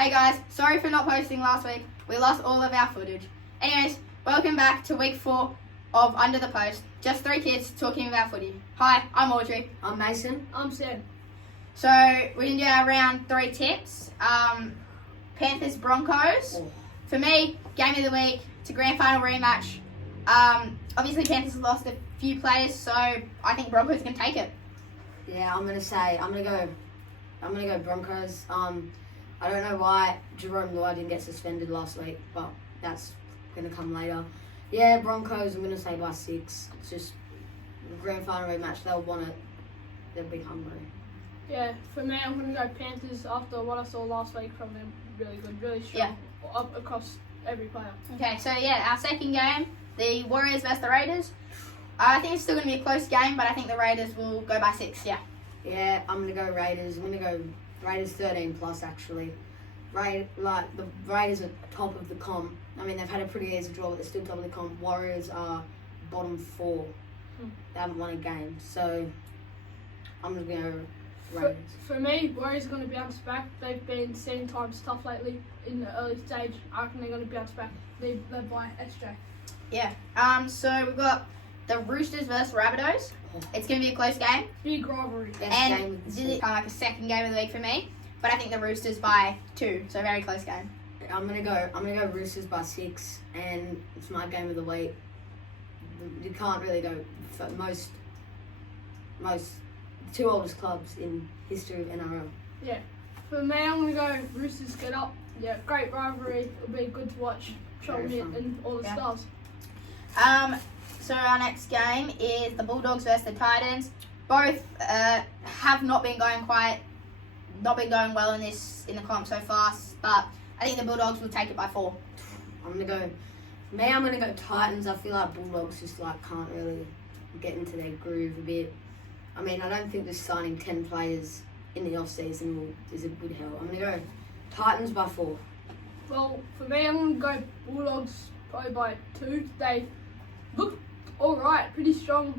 Hey guys, sorry for not posting last week. We lost all of our footage. Anyways, welcome back to week 4 of Under the Post. Just 3 kids talking about footy. Hi, I'm Audrey. I'm Mason. I'm Sam. So we're going to do our round 3 tips. Panthers Broncos. For me, game of the week. It's a grand final rematch. Obviously Panthers have lost a few players, so I think Broncos can take it. Yeah, I'm gonna go Broncos. I don't know why Jerome Loy didn't get suspended last week, but that's gonna come later. Yeah, Broncos. I'm gonna say by 6. It's just a grand final rematch. They'll want it. They'll be hungry. Yeah, for me, I'm going to go Panthers after what I saw last week from them. Really good, really strong up across every player. Okay, so yeah, our second game, the Warriors versus the Raiders. I think it's still going to be a close game, but I think the Raiders will go by 6, yeah. Yeah, I'm gonna go Raiders. I'm gonna go Raiders 13 plus actually. The Raiders are top of the comp. I mean, they've had a pretty easy draw, but they're still top of the comp. Warriors are bottom 4. They haven't won a game, so I'm gonna go Raiders. For me, Warriors are going to bounce back. They've been seeing times tough lately in the early stage. I reckon they're going to bounce back. They're led by SJ. Yeah. So we've got the Roosters versus Rabbitohs. It's going to be a close game. Big rivalry. Best And game of this the is season. kind of like a second game of the week for me. But I think the Roosters by 2, so very close game. I'm gonna go Roosters by 6, and it's my game of the week. You can't really go for most 2 oldest clubs in history of NRL. Yeah. For me, I'm going to go Roosters get up. Yeah, great rivalry. It'll be good to watch. Show me and all the stars. So our next game is the Bulldogs versus the Titans. Both have not been going well in the comp so far, but I think the Bulldogs will take it by 4. I'm gonna go Titans. I feel like Bulldogs just can't really get into their groove a bit. I mean, I don't think just signing 10 players in the off season is a good help. I'm gonna go Titans by 4. Well, for me, I'm going to go Bulldogs probably by 2. They look all right, pretty strong.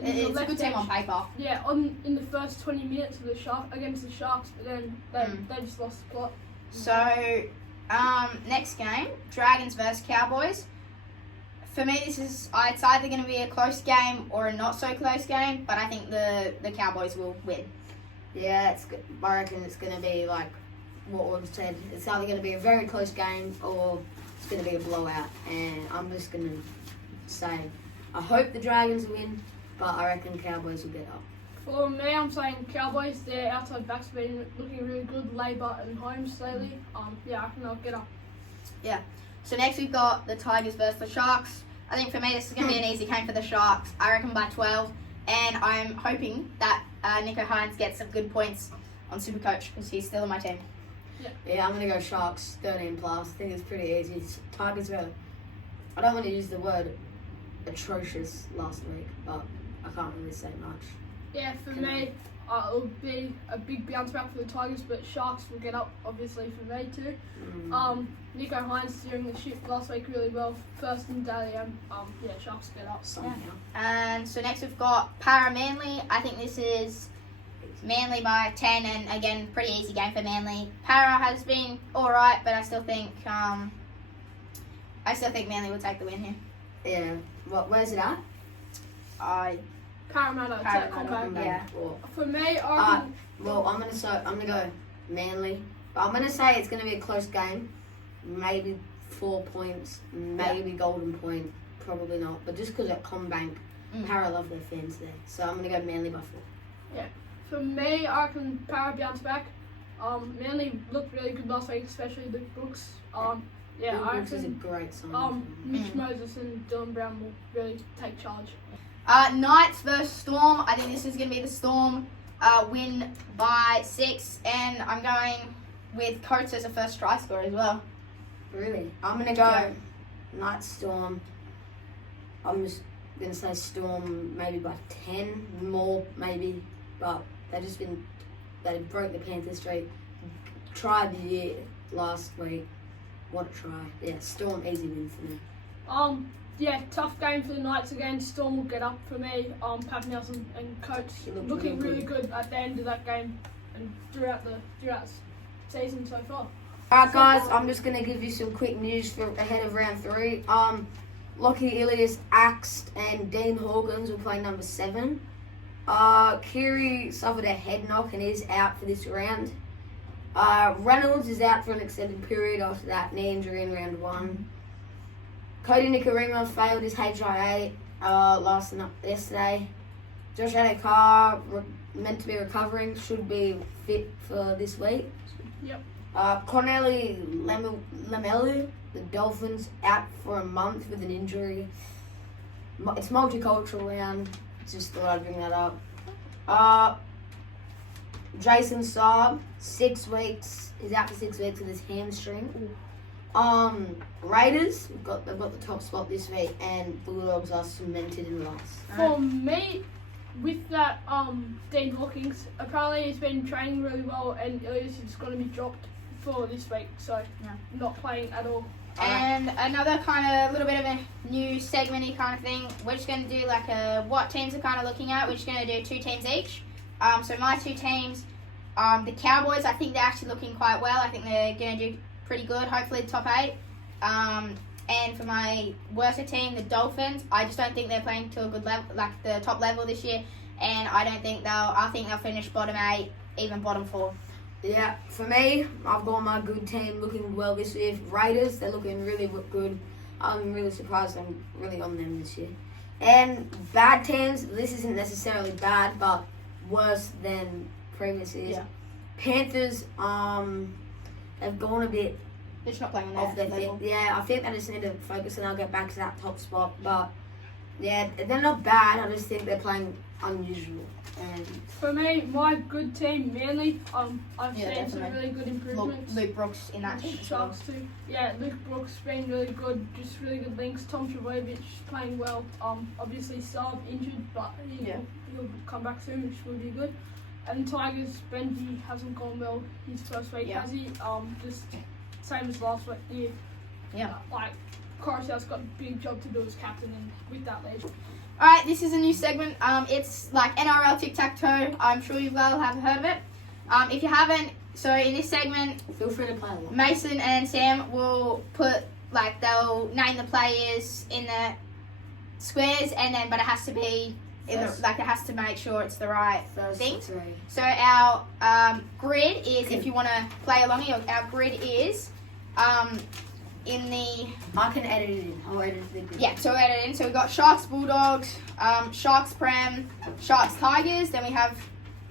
It's a good team on paper. Yeah, in the first 20 minutes of against the Sharks, but then they just lost the plot. So, next game, Dragons versus Cowboys. For me, it's either going to be a close game or a not so close game, but I think the Cowboys will win. Yeah, I reckon it's gonna be like what we've said. It's either gonna be a very close game or it's gonna be a blowout. And I'm just gonna say I hope the Dragons win, but I reckon Cowboys will get up. For me, I'm saying Cowboys. Their outside backs have been looking really good. Labour and Holmes lately. Yeah, I reckon they'll get up. Yeah. So next we've got the Tigers versus the Sharks. I think for me this is going to be an easy game for the Sharks. I reckon by 12, and I'm hoping that Nico Hines gets some good points on Supercoach because he's still in my team. Yeah, I'm gonna go Sharks 13 plus. I think it's pretty easy. Tigers were. I don't want to use the word atrocious last week, but I can't really say much. Yeah, for me, it'll be a big bounce back for the Tigers, but Sharks will get up, obviously, for me too. Nico Hines steering the ship last week really well. First in Dally M. Yeah, Sharks get up. Somehow. And so next we've got Para Manly. I think this is Manly by 10, and again, pretty easy game for Manly. Para has been alright, but I still think Manly will take the win here. Yeah. Where's it at? Parramatta, Parramatta, Combank. yeah. For me, I reckon, Well, I'm gonna go Manly. But I'm gonna say it's gonna be a close game. Maybe 4 points. Maybe golden point. Probably not. But just because at Combank, Para love their fans there. So I'm gonna go Manly by 4. for me, I reckon Para bounce back. Manly looked really good last week, especially the Brooks. Yeah, I Brooks is a reckon great sign. Mitch Moses and Dylan Brown will really take charge. Knights versus Storm. I think this is going to be the Storm win by 6, and I'm going with Coates as a first try scorer as well. Really? I'm gonna go Knights Storm. I'm just gonna say Storm maybe by 10 more maybe, but they broke the Panthers streak. Tried the year last week. What a try. Yeah, Storm easy win for me. Yeah, tough game for the Knights again. Storm will get up for me. Pat Nelson and Coates looking really good at the end of that game and throughout the season so far. Alright guys, I'm just gonna give you some quick news for ahead of round 3. Lockie Ilias, Axed, and Dean Hawkins will play number 7. Kiri suffered a head knock and is out for this round. Reynolds is out for an extended period after that knee injury in round 1. Cody Nicarima failed his HIA yesterday. Josh Adokar, meant to be recovering, should be fit for this week. Yep. Corneli Lamelu, the Dolphins, out for a month with an injury. It's multicultural round. Just thought I'd bring that up. Jason Saab, 6 weeks. He's out for 6 weeks with his hamstring. Raiders, they've got the top spot this week, and Bulldogs are cemented in last. For me, with that Dean Hawkins, apparently he's been training really well, and Ilias is going to be dropped for this week, so not playing at all. And another kind of little bit of a new segmenty kind of thing. We're just going to do like what teams are kind of looking at. We're just going to do 2 teams each. So my 2 teams, the Cowboys, I think they're actually looking quite well. I think they're going to do pretty good, hopefully the top 8. And for my worst team, the Dolphins, I just don't think they're playing to a good level, like the top level this year. And I think they'll finish bottom 8, even bottom 4. Yeah, for me, I've got my good team looking well this year. Raiders, they're looking really good. I'm really surprised I'm really on them this year. And bad teams, this isn't necessarily bad, but worse than previous years. Yeah. Panthers, they've gone a bit They're just not playing on off their their level. feet. Yeah, I think they just need to focus and I'll get back to that top spot. But yeah, they're not bad. I just think they're playing unusual. And For me, my good team, Manly, I've Yeah, seen some definitely. really good improvements. Luke Brooks in that team as well. Sharks too. Yeah, Luke Brooks been really good, just really good links. Tom Trbojevic playing well. Obviously Saab injured, but he'll come back soon, which will be good. And Tigers, Benji hasn't gone well his first week, Yeah. has he? Just same as last week. Yeah. Like Coruscant's got a big job to do as captain, and with that lead. Alright, this is a new segment. It's like NRL Tic-Tac-Toe. I'm sure you all have heard of it. If you haven't, so in this segment, feel free to play along. Mason and Sam will they'll name the players in the squares, and then, but it has to be it has to make sure it's the right thing. 3. So our grid is, if you want to play along, our grid is in the... I can edit it in. I'll edit it in. Yeah, so we'll edit it in. So we've got Sharks, Bulldogs, Sharks, Prem, Sharks, Tigers. Then we have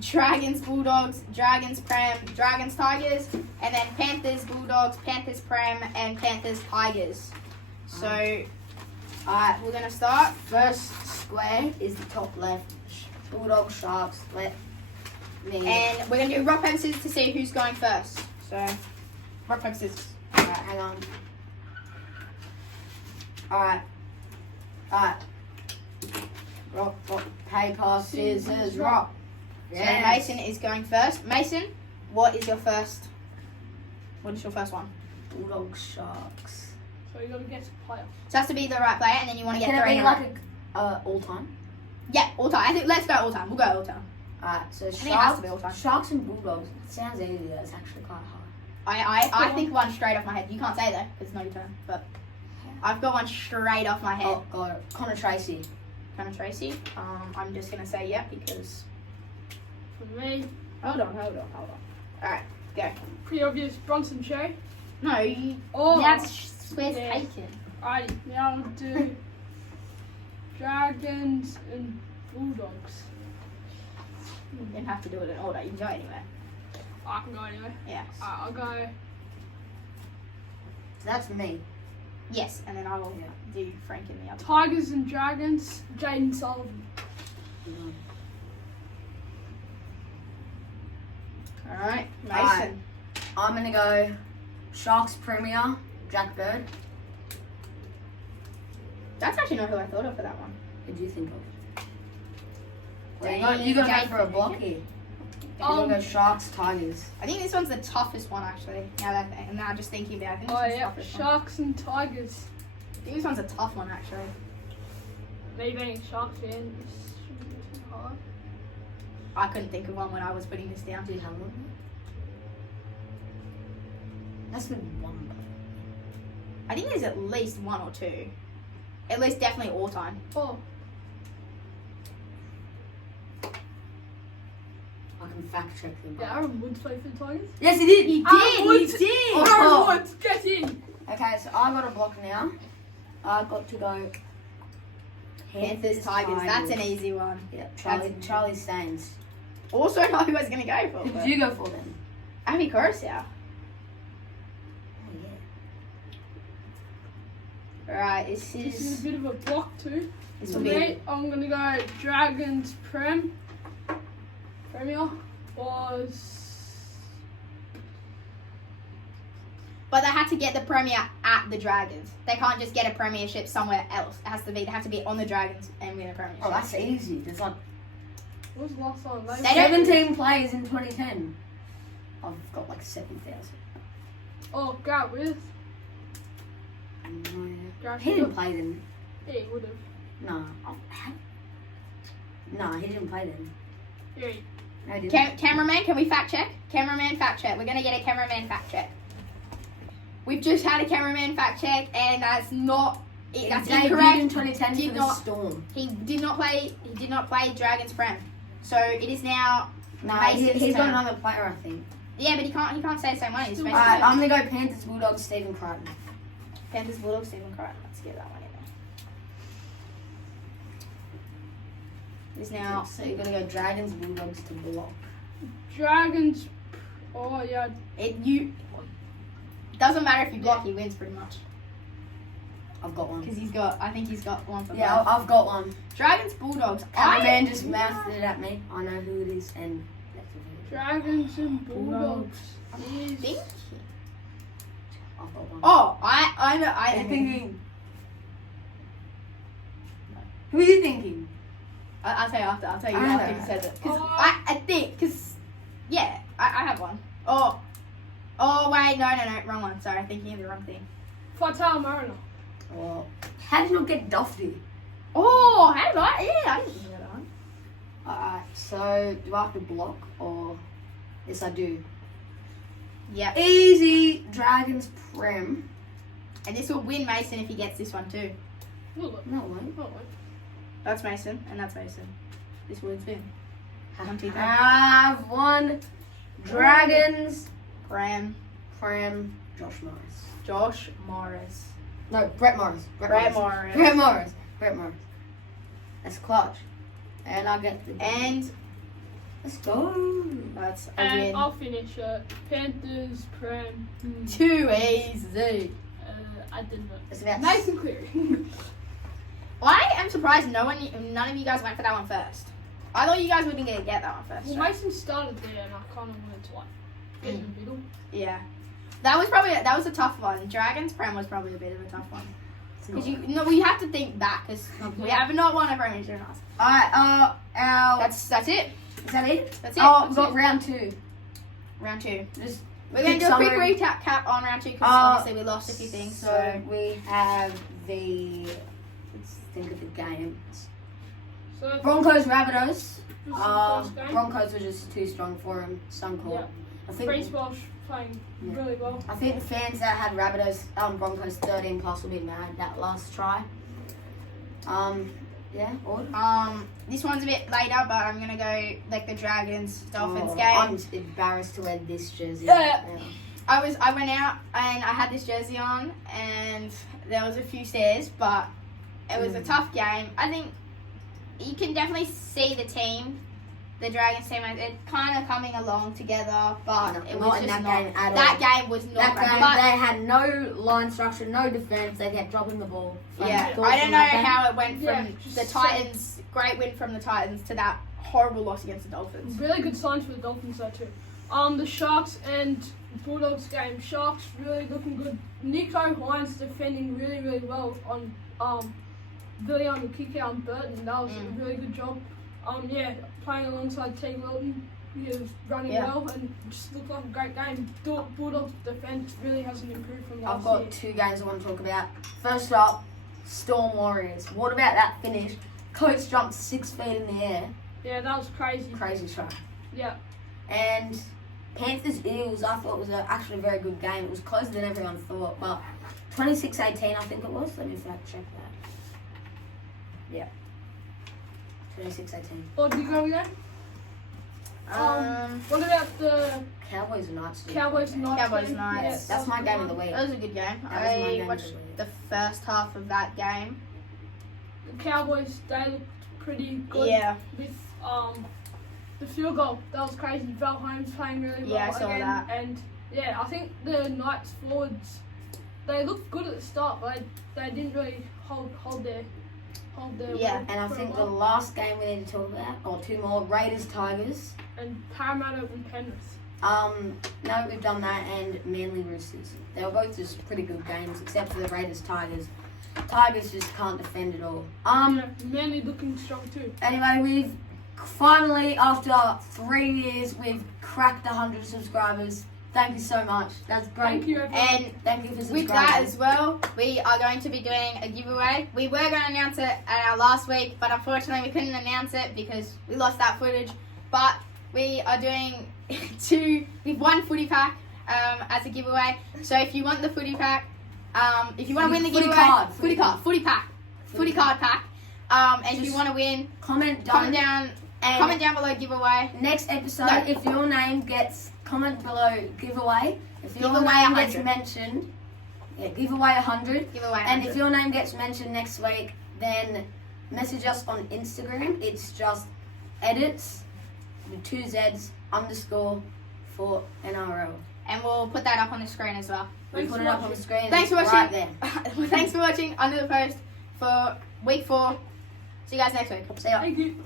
Dragons, Bulldogs, Dragons, Prem, Dragons, Tigers. And then Panthers, Bulldogs, Panthers, Prem, and Panthers, Tigers. So, alright, we're going to start. First square is the top left. Bulldogs, Sharks, left. Me. And we're going to do rock, paper, scissors to see who's going first. So, rock, paper, scissors. Alright, hang on. Alright. Rock, paper, scissors, rock. So Mason is going first. Mason, what is your first one? Bulldogs, Sharks. So you got to get to playoffs. So it has to be the right player, and then you want to get Can 3 it in be a row. like a all time? Yeah, all time. I think let's go all time. We'll go all time. Alright, so think it has to be all time. Sharks and Bulldogs. It sounds easy, but it's actually quite hard. I think one straight off my head. You can't say though, because it's not your turn. But I've got one straight off my head. Oh, got it. Connor Tracy. Connor Tracy. I'm just gonna say yeah because. For me, Hold on. Alright, go. pretty obvious, Bronson Cherry. No, you. Oh, That's square's yeah. taken. Alrighty, now we'll do Dragons and Bulldogs. You don't have to do it in order. You can go anywhere. I can go anyway. Yes. I'll go That's me. Yes, and then I will do Frank in the other. Tigers and Dragons, Jaden Sullivan. Alright, Mason. Alright. I'm gonna go Sharks Premier, Jack Bird. That's actually not who I thought of for that one. Who do you think of? Dang, You gotta Jake go for a block here. You're gonna go Sharks, Tigers. I think this one's the toughest one actually. Now just thinking about it, I think this Oh one's the yeah, toughest one. Sharks and Tigers. I think this one's a tough one actually. Me being a Sharks fan, this shouldn't be too hard. I couldn't think of one when I was putting this down. Do you have one? That's been one. I think there's at least one or two. At least definitely all time. Oh, I can fact check them. yeah, Aaron Woods played for the Tigers. Yes, he did. He Aaron did. Woods. He did. Oh. Aaron Woods, get in. Okay, so I got a block now. I got to go. Panthers, Tigers. That's an easy one. Yeah, That's- Charlie Staines. Also, not who I was going to go for. Who but- did you go for then? Abby Coruscant. Oh yeah. Right, this This is a is. bit of a block too. This For will be. me, I'm gonna go Dragons Premier was But they had to get the premier at the Dragons. They can't just get a premiership somewhere else. It has to be. They have to be on the Dragons and win a premiership. Oh, that's easy. There's like what was the last time? Like, They don't- 17 players in 2010. I've got like 7,000. oh, Garrett With. Garrett He didn't With. play then. Yeah, he would have. No. No, he didn't play then. Yeah, he- No, he didn't. Cameraman, can we fact check? Cameraman fact check. We're gonna get a cameraman fact check. We've just had a cameraman fact check, and that's not. That's He debuted incorrect. in 2010 Did for the not- Storm. He did not play. He did not play Dragons Prem. So it is now. No, Mason's he's got turn. another player, I think. Yeah, but he can't. He can't say the same one. He's Still- Mason's Alright, turn. I'm gonna go Panthers, Bulldogs, Stephen Crichton. Panthers, Bulldogs, Stephen Crichton. Let's get that one in there. It's now. So you're gonna go Dragons, Bulldogs to block. Dragons. Oh yeah, You doesn't matter if you block, he wins pretty much I've got one. because he's got. I think he's got one for Yeah, both. I've got one. Dragons, Bulldogs. Cameraman just mouthed it at me. I know who it is, and that's what it is. Dragons and Bulldogs. I Is think. I've got one. Oh, I know. I I'm know. thinking. Who are you thinking? I'll tell you after. I'll tell you I after know. you said it. Because Oh. I think because yeah, I have one. Oh wait, no, wrong one. Sorry, I'm thinking of the wrong thing. Fatal Mariner. Well, how did you not get Duffy? Oh, how did I? Yeah, I didn't think of that one. Alright, so do I have to block or? Yes, I do. Yep. Easy Dragons Prem. And this will win Mason if he gets this one too. Will it? No way. Will it? That's Mason, and that's Mason. This wins him. 1, 2, 3. Have one. Dragons Graham, Prem. Josh Morris. Josh Morris. No, Brett Morris. Brett Morris. Brett Morris. Brett Morris. That's clutch. And I get the. And Let's go. that's a And win. I'll finish it. Panthers Prem. Too easy. I didn't. It's about Nice and clear. I am surprised none of you guys went for that one first. I thought you guys wouldn't get that one first. Well, right? Mason started there, and I kind of wanted to like get in the middle. Yeah. That was a tough one. Dragons Prem was probably a bit of a tough one. Because we have to think back because we have not won a premiership in us. Alright, That's it. is that it? That's it. Oh, That's we've got it. round 2. Round 2. Just We're going to do a quick recap on round 2 because obviously we lost a few things. So we have the. Let's think of the games. So Broncos, Rabbitohs. this is the first game. Broncos were just too strong for him. Suncorp. Yeah. I think. Reece Welsh playing Yeah. really well. I think the fans that had Rabbitohs, Broncos 13 plus will be mad that last try. Yeah. Or. This one's a bit later, but I'm gonna go like the Dragons Dolphins game. I'm embarrassed to wear this jersey. Yeah. I went out and I had this jersey on, and there was a few stares, but it was a tough game. I think you can definitely see the team, the Dragons team, it's kind of coming along together, but No, it was not just in that not. game at all. That game was not. That great. game, But they had no line structure, no defense. They kept dropping the ball. yeah, From I don't know that game. how it went from Yeah, the just Titans, great win from the Titans, to that horrible loss against the Dolphins. Really good signs for the Dolphins though too. The Sharks and Bulldogs game. Sharks really looking good. Nico Hines defending really, really well on Villian Kick-out and Burton. That was a really good job. Playing alongside T. Wilton. He was running Yeah. well and just looked like a great game. Bulldogs defense really hasn't improved from I've last year. got 2 games I want to talk about. First up, Storm Warriors. What about that finish? Coach jumped 6 feet in the air. Yeah, that was crazy. Crazy try. Yeah. And Panthers Eagles, I thought was actually a very good game. It was closer than everyone thought, but 26-18, I think it was. Let me fact check that. Yeah. 26-18. What did you go again? What about the Cowboys and Knights. Cowboys Knights? Cowboys game? Knights. That's my game of the week. That was a good game. That was my I game watched of the week. the first half of that game. The Cowboys, they looked pretty good. Yeah. With the field goal, that was crazy. Val Holmes playing really well Yeah, I saw again, that. and yeah, I think the Knights forwards, they looked good at the start, but they didn't really hold their Yeah, weight And I for a think the while. last game we need to talk about, or two more, Raiders Tigers. And Parramatta and Penrith. No, we've done that, and Manly Roosters. They were both just pretty good games, except for the Raiders Tigers. Tigers just can't defend at all. Yeah, Manly looking strong too. Anyway, we've finally, after 3 years, we've cracked 100 subscribers. Thank you so much. That's great. Thank you, everyone. And Thank you for subscribing. with that as well, we are going to be doing a giveaway. We were going to announce it at our last week, but unfortunately we couldn't announce it because we lost that footage. But we are doing we've one footy pack as a giveaway. So if you want the footy pack, if you want to win the Footy giveaway, card. footy pack, footy card pack. And if you want to win, comment comment down. down below giveaway. Next episode, No. if your name gets comment below giveaway. If your Giveaway name gets 100. mentioned, giveaway 100. Giveaway. And if your name gets mentioned next week, then message us on Instagram. It's just edits with 2 Z's _for NRL. And we'll put that up on the screen as well. We Thanks put for it up on watching. the screen. Thanks for right watching. there. Thanks for watching Under the Post for week 4. See you guys next week. See ya. Thank you.